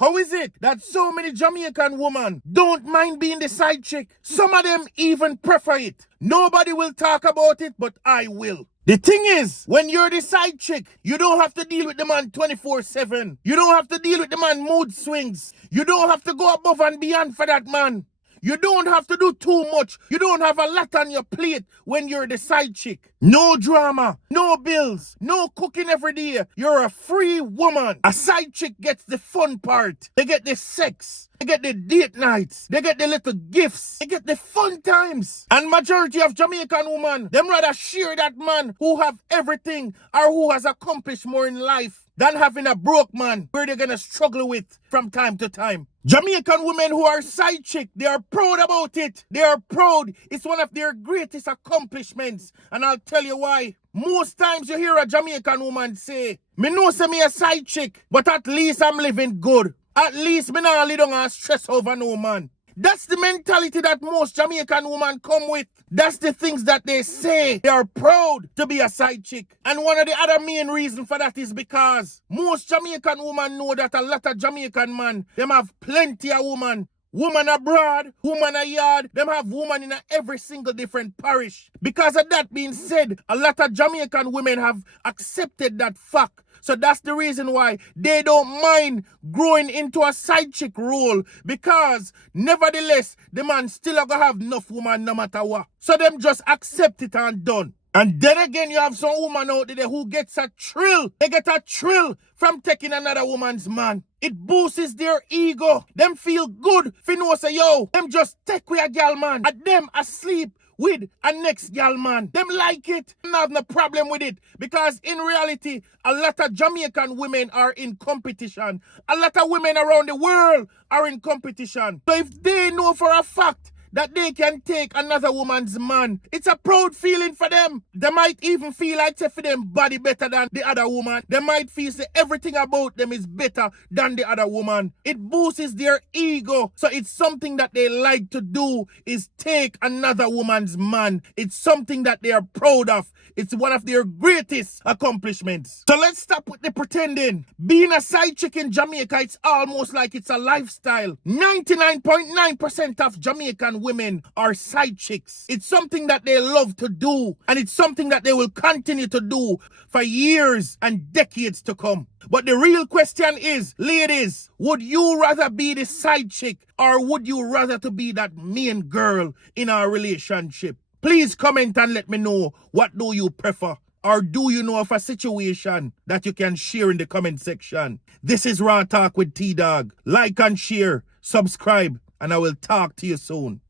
How is it that so many Jamaican women don't mind being the side chick? Some of them even prefer it. Nobody will talk about it, but I will. The thing is, when you're the side chick, you don't have to deal with the man 24/7. You don't have to deal with the man mood swings. You don't have to go above and beyond for that man. You don't have to do too much. You don't have a lot on your plate when you're the side chick. No drama, no bills, no cooking every day. You're a free woman. A side chick gets the fun part. They get the sex. They get the date nights. They get the little gifts. They get the fun times. And majority of Jamaican women, them rather share that man who have everything or who has accomplished more in life than having a broke man where they're gonna struggle with from time to time. Jamaican women who are side chick, they are proud about it. They are proud. It's one of their greatest accomplishments. And I'll tell you why. Most times you hear a Jamaican woman say, me know say me a side chick, but at least I'm living good. At least me not live down and stress over no man. That's the mentality that most Jamaican women come with. That's the things that they say. They are proud to be a side chick. And one of the other main reasons for that is because most Jamaican women know that a lot of Jamaican men, them have plenty of women. Woman abroad, woman a yard, them have woman in every single different parish. Because of that being said, a lot of Jamaican women have accepted that fact. So that's the reason why they don't mind growing into a side chick role, because nevertheless, the man still gonna have enough woman no matter what. So them just accept it and done. And then again, you have some woman out there who gets a thrill. They get a thrill from taking another woman's man. It boosts their ego. Them feel good. If you know say, yo, them just take with a gal man. And them asleep with a next gal man. Them like it. Them have no problem with it. Because in reality, a lot of Jamaican women are in competition. A lot of women around the world are in competition. So if they know for a fact that they can take another woman's man, it's a proud feeling for them. They might even feel like say for them body better than the other woman. They might feel say everything about them is better than the other woman. It boosts their ego. So it's something that they like to do, is take another woman's man. It's something that they are proud of. It's one of their greatest accomplishments. So let's stop with the pretending. Being a side chick in Jamaica, it's almost like it's a lifestyle. 99.9% of Jamaican women are side chicks. It's something that they love to do, and it's something that they will continue to do for years and decades to come. But the real question is, ladies, would you rather be the side chick, or would you rather to be that main girl in our relationship? Please comment and let me know, what do you prefer? Or do you know of a situation that you can share in the comment section? This is Raw Talk with T-Dog. Like and share, subscribe, and I will talk to you soon.